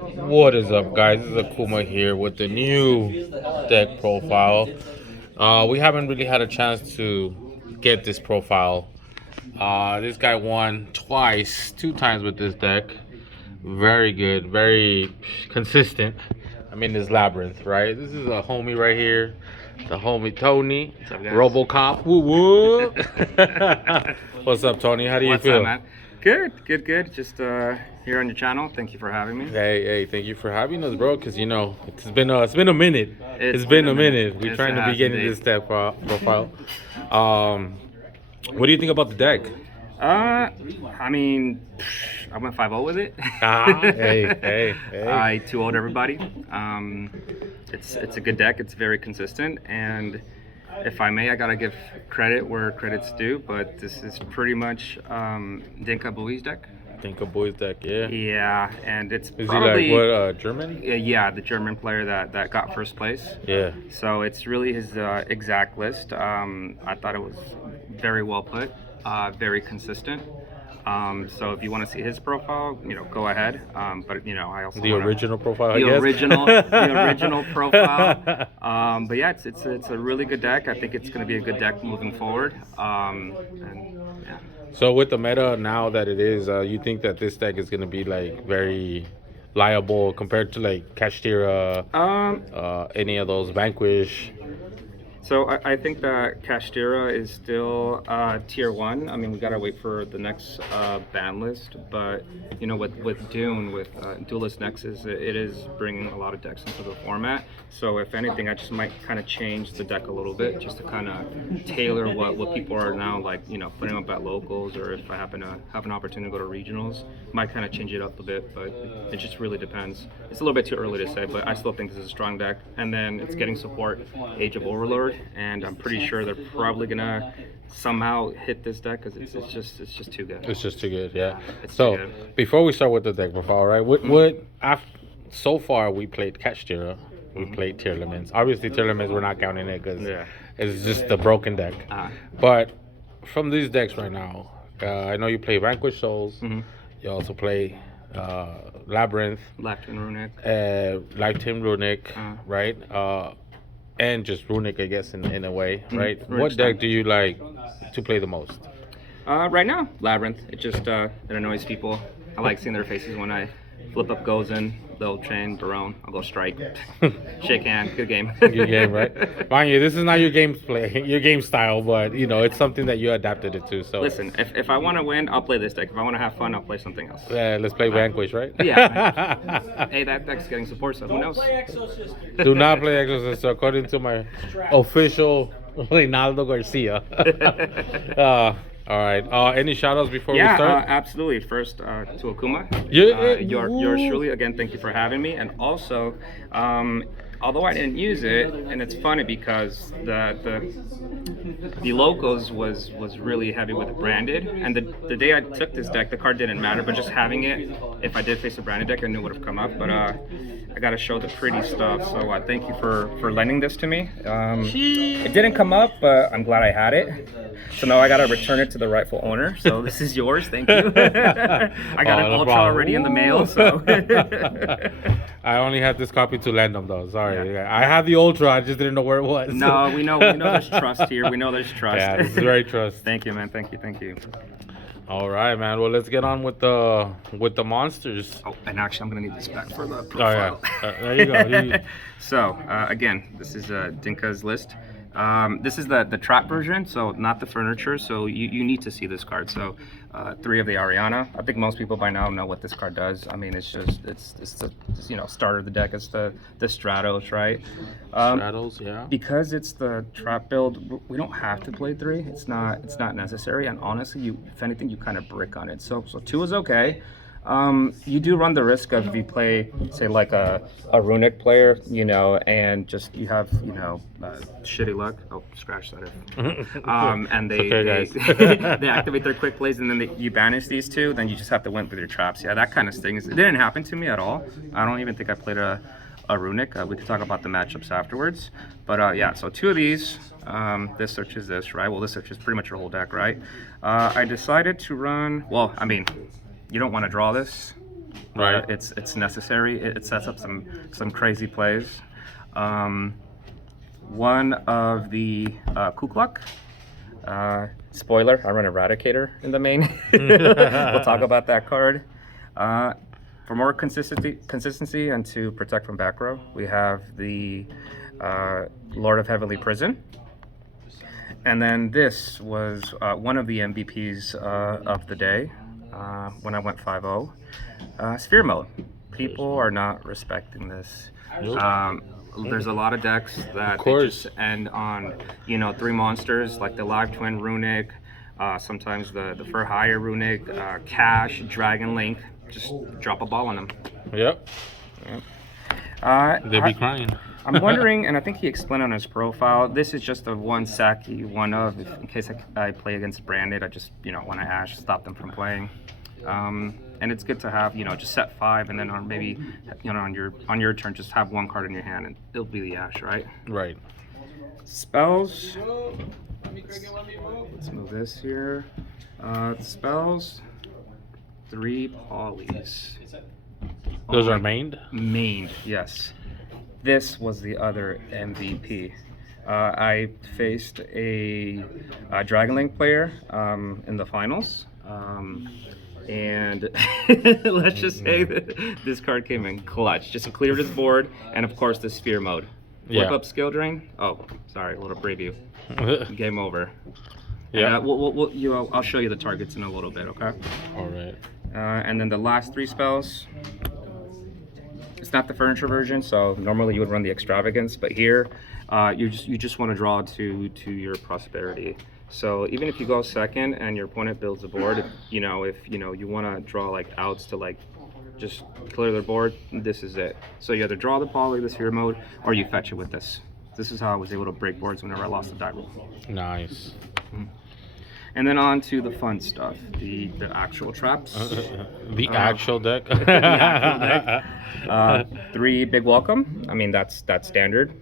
What is up, guys? This is Akuma here with the new deck profile. We haven't really had a chance to get this profile. This guy won twice, 2 times with this deck. Very good, very consistent. I mean, this Labyrinth, right? This is a homie right here. The homie Tony. What's up, guys? Robocop. Woo woo. What's up, Tony? How do you What's feel? up, man? Good. Just here on your channel. Thank you for having me. Hey, thank you for having us, bro. Because it's been a minute. It's Been been a a minute. minute. We're Yes, trying it to be has getting indeed. this step profile. What do you think about the deck? I mean, I went 5-0 with it. Hey. I 2-0'd everybody. It's a good deck. It's very consistent, and if I may, I gotta give credit where credit's due. But this is pretty much Dinka Bowie's deck. Think a boys deck, yeah. Yeah, and it's Is probably he like what? German? yeah, the German player that got first place. Yeah. So it's really his exact list. I thought it was very well put, very consistent. So if you want to see his profile, go ahead. But I also The original profile, I the guess. the original profile. But yeah, it's a really good deck. I think it's going to be a good deck moving forward. And yeah. So with the meta now that it is, you think that this deck is gonna be like very liable compared to like Kashtira, any of those Vanquish? So I think that Kashtira is still tier 1. I mean, we gotta wait for the next ban list, but with Dune, with Duelist Nexus, it is bringing a lot of decks into the format. So if anything, I just might kind of change the deck a little bit, just to kind of tailor what people are now like, putting up at locals, or if I happen to have an opportunity to go to regionals, might kind of change it up a bit. But it just really depends. It's a little bit too early to say, but I still think this is a strong deck. And then it's getting support Age of Overlord, and I'm pretty sure they're probably gonna somehow hit this deck because it's just too good. It's just too good, yeah. It's So too good. before we start with the deck profile, right? So far we played Kashtira, we played Tier Limits. Obviously, Tier Limits we're not counting it because Yeah. it's just the broken deck. But from these decks right now, I know you play Vanquish Souls. You also play Labyrinth, Left and Runic. Lifetime Runic, right? And just Runic, I guess, in a way, right? Runic What style. deck do you like to play the most? Right now, Labyrinth. It just it annoys people. I like seeing their faces when I flip up Gozen, Little Chain, Barone. I'll go strike, shake hand, good game. Good game, right? Mind you, this is not your your game style, but it's something that you adapted it to. So Listen, if I want to win, I'll play this deck. If I want to have fun, I'll play something else. let's play Vanquish, right? Yeah. Hey, that deck's getting support, so who knows? Do not play Exorcist, according to my official Reynaldo Garcia. All right. Any shout outs before we Yeah, start? absolutely. First, to Akuma, Yeah, yours truly. Again, thank you for having me. And also, although I didn't use it, and it's funny because the locals was really heavy with the branded, and the day I took this deck, the card didn't matter, but just having it, if I did face a branded deck, I knew it would have come up. But I got to show the pretty stuff, so I thank you for lending this to me. It didn't come up, but I'm glad I had it. So now I gotta return it to the rightful owner. So this is yours. Thank you. I got an no Ultra problem. already in the mail. So I only had this copy to lend them, though. Sorry. I have the Ultra. I just didn't know where it was. no, we know there's trust here. We know there's trust. Yeah, this is very trust. Thank you, man. Thank you. All right, man. Well, let's get on with the monsters. Oh, and actually, I'm gonna need this back for the Oh profile. yeah, there you go. So again, this is Dinka's list. This is the trap version, so not the furniture. So you need to see this card. So 3 of the Ariana. I think most people by now know what this card does. I mean, it's the starter of the deck. It's the Stratos, right? Straddles, yeah. Because it's the trap build, we don't have to play 3. It's not necessary. And honestly, if anything, you kind of brick on it. So 2 is okay. You do run the risk of if you play, say, like a Runic player, and just you have, shitty luck. Oh, scratch that. And they okay, they activate their quick plays, and then you banish these 2. Then you just have to win with your traps. Yeah, that kind of stings. It didn't happen to me at all. I don't even think I played a Runic. We could talk about the matchups afterwards. But yeah, so 2 of these. This searches this, right? Well, this searches pretty much your whole deck, right? I decided to run. Well, I mean, you don't want to draw this. Right. It's necessary. It sets up some crazy plays. One of the Ku Klux. Spoiler, I run Eradicator in the main. We'll talk about that card. For more consistency and to protect from back row, we have the Lord of Heavenly Prison. And then this was one of the MVPs of the day when I went 5-0. Sphere Mode. People are not respecting this. Nope. There's a lot of decks that they just end on, 3 monsters like the Live Twin Runic, sometimes the For Hire Runic, Cash, Dragon Link. Just drop a ball on them. Yep. They be crying. I'm wondering, and I think he explained on his profile, this is just a one Saki, one of, in case I play against Branded, I just, when I Ash, stop them from playing. And it's good to have, just set 5, and then on maybe, on your turn, just have one card in your hand, and it'll be the Ash, right? Right. Spells. Let's move this here. Spells. 3 polys. Those are mained? Mained, yes. This was the other MVP. I faced a Dragon Link player in the finals. And let's just say that this card came in clutch. Just cleared his board, and of course the Sphere Mode. Flip up Skill Drain. Oh, sorry, a little preview. Game over. Yeah. I'll show you the targets in a little bit, okay? All right. And then the last 3 spells. It's not the furniture version, so normally you would run the extravagance, but here you just want to draw to your prosperity. So even if you go second and your opponent builds a board, if you want to draw like outs to like just clear their board, this is it. So you either draw the poly, the Sphere Mode, or you fetch it with this. This is how I was able to break boards whenever I lost the die roll. Nice. And then on to the fun stuff, the actual traps. The actual deck. The actual deck. 3 big welcome. I mean that's standard.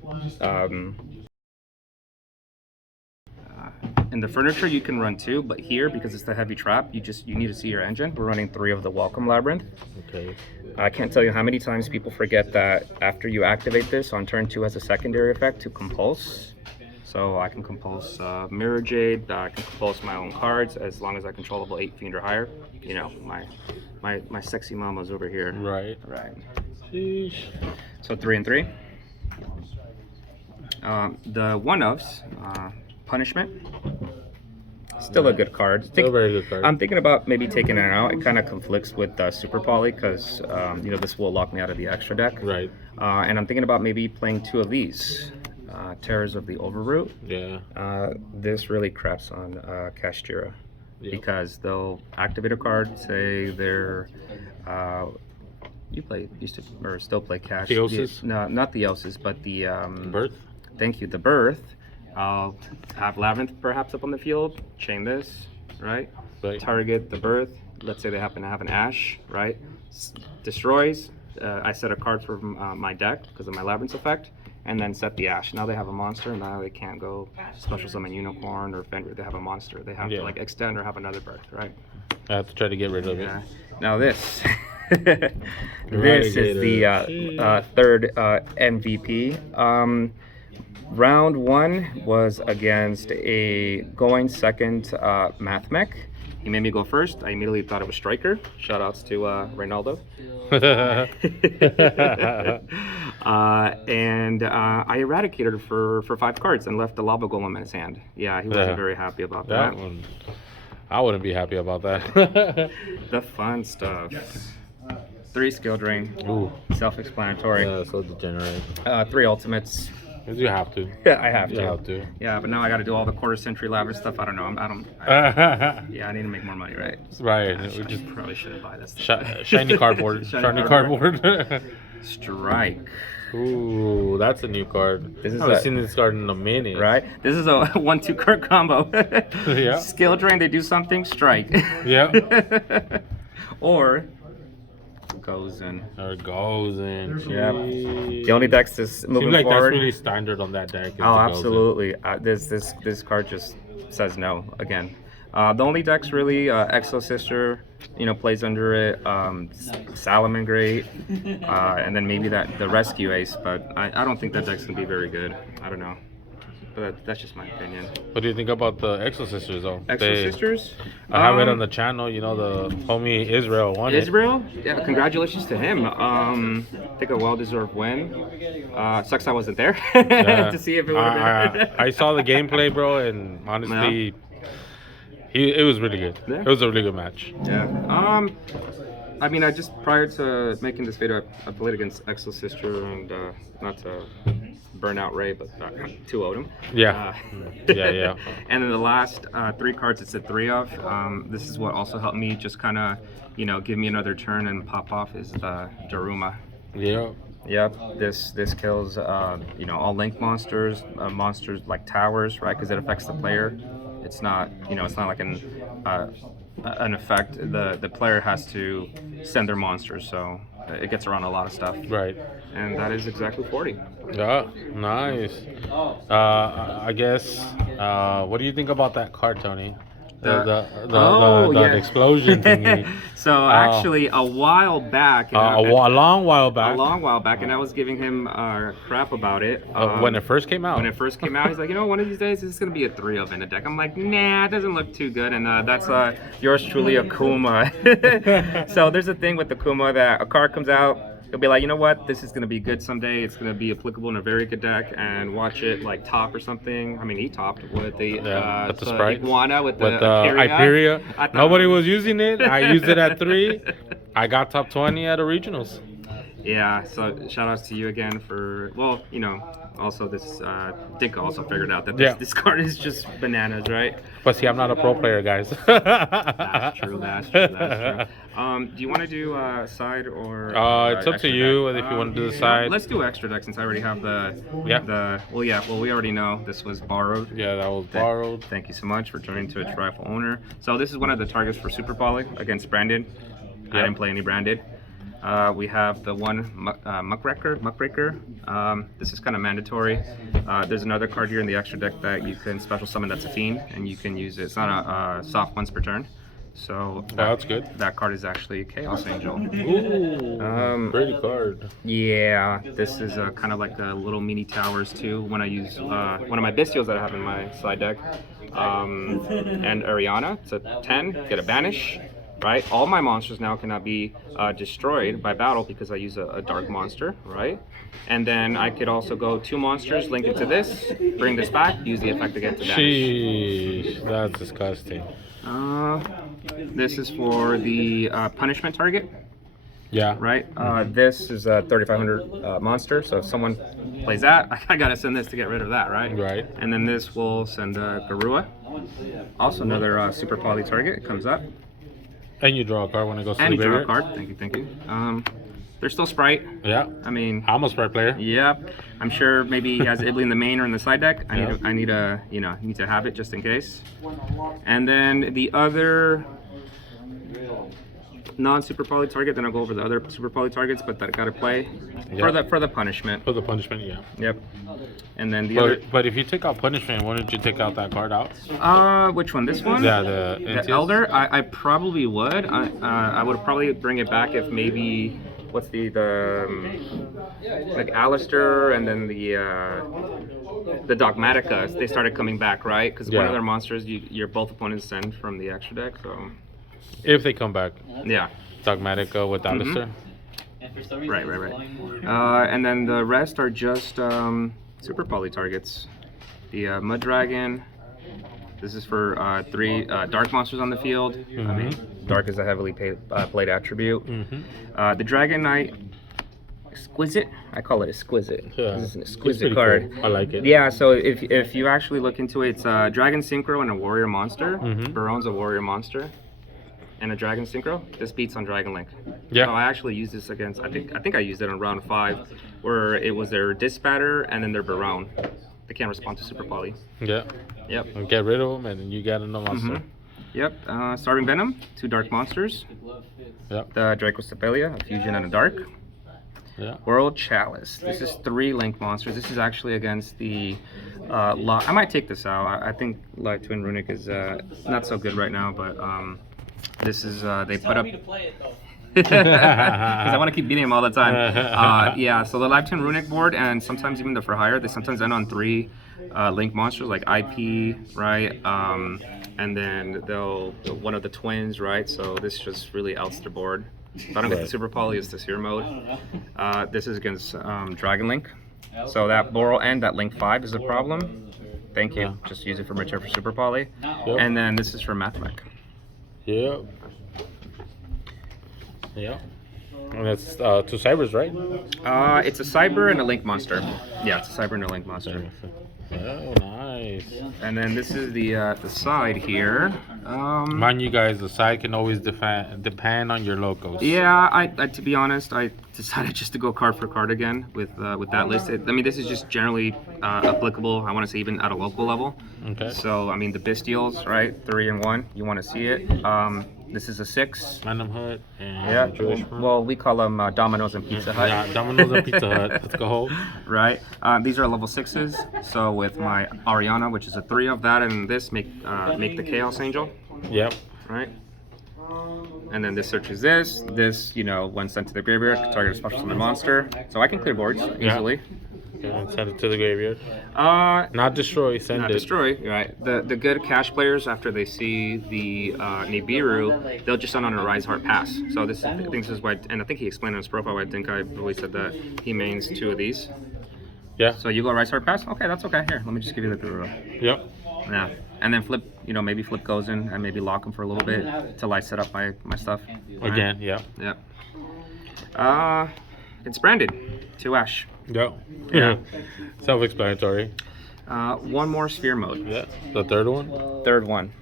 In the furniture you can run 2, but here because it's the heavy trap, you need to see your engine. We're running 3 of the welcome Labyrinth. Okay. I can't tell you how many times people forget that after you activate this on turn 2 has a secondary effect to compulse. So I can compulse Mirror Jade, I can compulse my own cards as long as I control level 8 Fiend or higher. My sexy mama's over here. Right. Right. Sheesh. So 3 and 3. The one-ofs, Punishment. Still a good card. Still a very good card. I'm thinking about maybe taking it out. It kind of conflicts with Super Poly because this will lock me out of the extra deck. Right. And I'm thinking about maybe playing 2 of these. Terrors of the Overroot. Yeah. This really craps on Kashtira because they'll activate a card, say they're still play Cash. The Osis? No, not the Osis, but the Birth. Thank you, the Birth. I'll have Labyrinth perhaps up on the field, chain this, right? Target the Birth. Let's say they happen to have an Ash, right? Destroys. I set a card for my deck because of my Labyrinth effect, and then set the Ash. Now they have a monster, and now they can't go special summon Unicorn or Fenrir. They have a monster. They have to like extend or have another Birth, right? I have to try to get rid of it. Now this. This is the third MVP. Round 1 was against a going second Math Mech. He made me go first. I immediately thought it was Striker. Shout outs to Reynaldo. And I eradicated for 5 cards and left the Lava Golem in his hand. Yeah, he wasn't very happy about that. One, I wouldn't be happy about that. The fun stuff. 3 skill drain. Ooh. Self-explanatory. Yeah, so degenerate. 3 ultimates. You have to. Yeah, I have to. You have to. Yeah, but now I got to do all the quarter century Labyrinth stuff. I don't know. Yeah, I need to make more money, right? Right. We just probably shouldn't buy this stuff. Shiny cardboard. Shiny cardboard. Strike. Ooh, that's a new card. I haven't seen this card in a minute. Right? This is a 1-2 card combo. Yeah. Skill drain, they do something, strike. Yeah. Or goes in. Or goes in. Yeah. The only decks that's moving Seems like forward. That's really standard on that deck. Oh, absolutely. This card just says no again. The only decks really, Exo Sister, plays under it. Salamangreat, and then maybe the Rescue Ace, but I don't think that deck's gonna be very good. I don't know, but that's just my opinion. What do you think about the Exo Sisters though? Exo Sisters. I have it on the channel. You know, the homie Israel won it. Israel, yeah, congratulations to him. I think a well-deserved win. Sucks I wasn't there to see if it would have been. I saw the gameplay, bro, and honestly, it was really good. Yeah. It was a really good match. Yeah. I mean, I just prior to making this video, I played against Exo Sister, and not to burn out Ray, but 2-0'd him. Yeah. Yeah. And then the last 3 cards it's a 3 of. This is what also helped me just kind of, give me another turn and pop off is the Daruma. Yeah. Yep. This kills all link monsters, monsters like towers, right? Because it affects the player. It's not it's not like an effect. The player has to send their monsters, so it gets around a lot of stuff. Right. And that is exactly 40. Yeah, nice. I guess. What do you think about that card, Tony? The explosion thingy. So actually, a while back, a long while back, and I was giving him crap about it. When it first came out. When it first came out, he's like, one of these days, this is gonna be a 3 of in a deck. I'm like, nah, it doesn't look too good. And that's yours truly, a Kuma. So there's a thing with the Kuma that a card comes out. He'll be like, you know what, this is going to be good someday. It's going to be applicable in a very good deck, and watch it like top or something. I mean, he topped with the Sprite. Iguana, with the Hyperia. Nobody was using it. I used it at 3. I got top 20 at Originals. Yeah, so shout outs to you again for, also this, Dick also figured out that this card is just bananas, right? But see, I'm not a pro player, guys. That's true. Do you want to do side or? It's up to you if you want to do the side. Let's do extra deck since I already have well, we already know this was borrowed. Yeah, that was borrowed. Thank you so much for joining Twitch Rifle Owner. So this is one of the targets for Super Poly against Branded. Yep. I didn't play any Branded. We have the one Muckraker. This is kind of mandatory. There's another card here in the extra deck that you can special summon that's a Fiend, and you can use it. It's not a soft once per turn. So that's good. That card is actually Chaos Angel. Ooh, pretty card. Yeah, this is kind of like the little mini towers too. When I use one of my Bestials that I have in my side deck, and Ariana. It's a 10. Get a banish. Right, all my monsters now cannot be destroyed by battle because I use a dark monster, right? And then I could also go 2 monsters, link it to this, bring this back, use the effect again to banish. Sheesh, that's disgusting. This is for the punishment target. Yeah. Right. This is a 3500 monster, so if someone plays that, I gotta send this to get rid of that, right? Right. And then this will send Garua. Also another super poly target. It comes up. And you draw a card when it goes to the graveyard. graveyard. And you draw a card. Thank you. There's still Sprite. Yeah. I mean, I'm a Sprite player. Yep. I'm sure maybe he has Ibley in the main or in the side deck. I need to have it just in case. And then the other non-super poly target. Then I'll go over the other super poly targets, but that gotta play for the punishment. For the punishment, yeah. Yep. And then the other. But if you take out punishment, why don't you take out that card out? Which one? This one? Yeah, the Elder. I probably would. I would probably bring it back if maybe. What's the like Alistair and then the Dogmatica, they started coming back, right? Because one of their monsters, your both opponents send from the extra deck, so. If they come back. Yeah. Dogmatica with Alistair. Right. And then the rest are just super poly targets. The Mud Dragon. This is for 3 dark monsters on the field. I mean, dark is a heavily played attribute. The Dragon Knight, exquisite. I call it exquisite. Yeah, this is an exquisite card. Cool. I like it. Yeah. So if you actually look into it, it's a Dragon Synchro and a Warrior Monster. Baron's a Warrior Monster, and a Dragon Synchro. This beats on Dragon Link. Yeah. So I actually used this against. I think I used it on round 5, where it was their Dispatter and then their Baron. They can't respond to Super Poly. Yeah. Yep. And get rid of them, and then you get another monster. Yep. Starving Venom, 2 dark monsters. Yep. The Dracostapelia, a fusion and a dark. Yeah. World Chalice. This is 3 Link monsters. This is actually against the. I might take this out. I think Light Twin Runic is not so good right now, but this is they put up. Because I want to keep beating him all the time. Yeah, so the Live 10 Runic board, and sometimes even the for hire, they sometimes end on 3 Link monsters like IP, right? And then they'll one of the twins, right? So this just really outs their board. If I don't get the Super Poly, it's the Seer mode. This is against Dragon Link. So that Boral and that Link 5 is a problem. Thank you. Yeah. Just use it for return for Super Poly. Yep. And then this is for Mathmech. Yep. Yeah. And it's 2 cybers, right? It's a Cyber and a Link monster. Yeah, it's a Cyber and a Link monster. Oh, nice. And then this is the side here. Mind you guys, the side can always depend on your logos. Yeah, I to be honest, I decided just to go card for card again with that list. I mean, this is just generally applicable. I want to say even at a local level. Okay. So I mean, the Bestials, right? 3 and 1. You want to see it. This is a 6. Random Hut and Yeah. Jewish Room. Well, we call them Domino's and Pizza Hut. Yeah, Domino's and Pizza Hut. Let's go. Right. These are level 6s. So with my Ariana, which is a 3 of that, and this make the Chaos Angel. Yep. Right. And then this searches this. This, when sent to the graveyard, target a special summon monster. So I can clear boards easily. And send it to the graveyard. Not Not destroy, send it. destroy. Right. The good cash players, after they see the Nibiru, they'll just send on a Rise Heart Pass. So I think this is why, and I think he explained on his profile. I think I really said that he mains 2 of these. Yeah. So you go Rise Heart Pass. Okay, that's okay. Here, let me just give you the Guru. Yep. Yeah. And then flip, maybe flip goes in and maybe lock him for a little bit till I set up my stuff. Again, yeah. Yep. It's branded. 2 Ash. Yep. Yeah. Self-explanatory. 1 more Sphere mode. Yeah. The third one. 3rd one.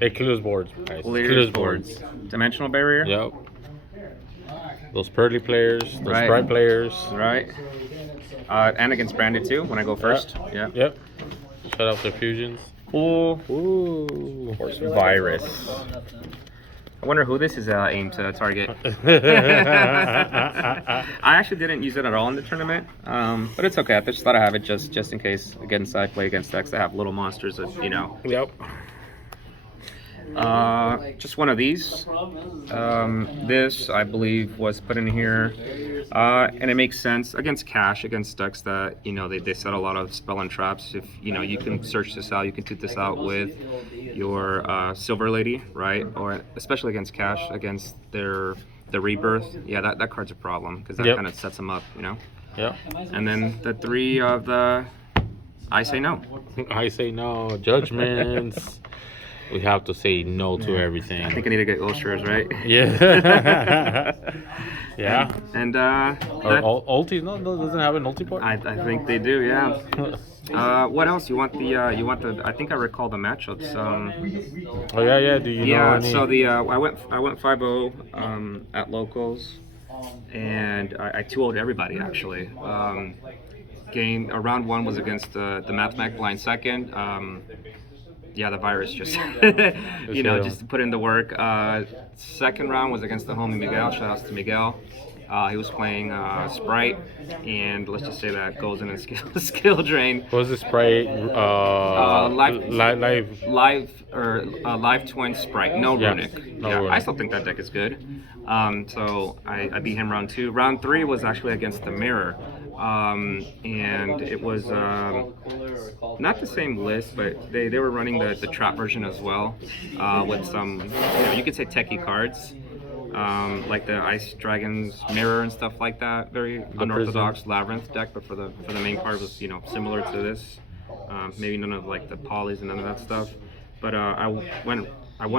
It clears boards, guys. Clears boards. Dimensional Barrier. Yep. Those Pearly players, those Right. Bright players. Right. And against branded too when I go first. Yeah. Yep. Shut out their fusions. Ooh. Ooh. Virus. I wonder who this is aimed to target. I actually didn't use it at all in the tournament, but it's okay. I just thought I'd have it just in case against I play against decks that have little monsters that Yep. Just one of these. This, I believe, was put in here. And it makes sense against cash, against decks that, they set a lot of spell and traps. If, you can search this out, you can toot this out with your Silver Lady, right? Or especially against cash, against the Rebirth. Yeah, that card's a problem because that kind of sets them up, Yep. And then the 3 of the I Say No. I say no. Judgments. We have to say no to everything. I think I need to get Ulstras, right? Yeah. Yeah. And Ulti? No, doesn't have an ulti port? I think they do, yeah. What else? You want the I think I recall the matchups. Oh yeah. Do you know any? So I went 5-0 at locals, and I 2-0'd everybody actually. Round 1 was against the Mathmech blind second. Yeah, the virus just just to put in the work. Second round was against the homie Miguel. Shout outs to Miguel. He was playing Sprite, and let's just say that goes in and skill drain. What was the Sprite? Live twin Sprite, no Runic. Runic. I still think that deck is good. So I beat him round 2. Round 3 was actually against the Mirror. And it was not the same list, but they were running the trap version as well, with some, you could say techie cards, like the Ice Dragon's Mirror and stuff like that. Very unorthodox Labyrinth deck, but for the main card was similar to this. Maybe none of like the polys and none of that stuff. But I won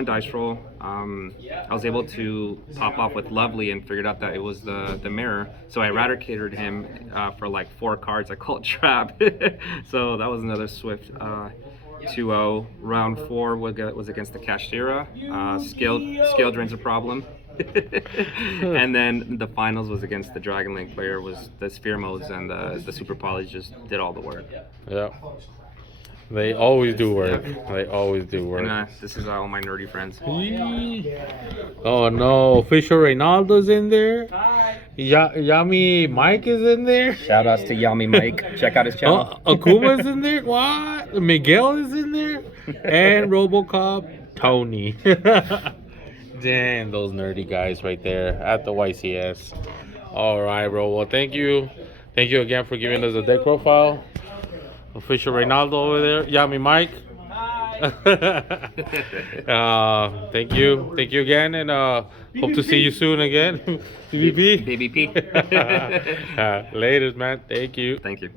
dice roll. I was able to pop off with Lovely and figured out that it was the Mirror. So I eradicated him for like 4 cards. I called Trap. So that was another swift 2-0. Round 4 was against the Kashtira. Scale drain's a problem. And then the finals was against the Dragon Link player. Was the Sphere modes and the Super Polys just did all the work. Yeah. They always do work. They always do work. And this is all my nerdy friends. Oh no, Fisher Reynaldo's in there. Yummy Mike is in there. Shout outs to Yami Mike. Check out his channel. Akuma's in there. What? Miguel is in there. And RoboCop Tony. Damn, those nerdy guys right there at the YCS. All right, bro. Well, thank you. Thank you again for giving us a deck profile. Official Reynaldo over there. Yami Mike. Thank you. Thank you again. And hope to see you soon again. BBP. BBP. Laters, man. Thank you. Thank you.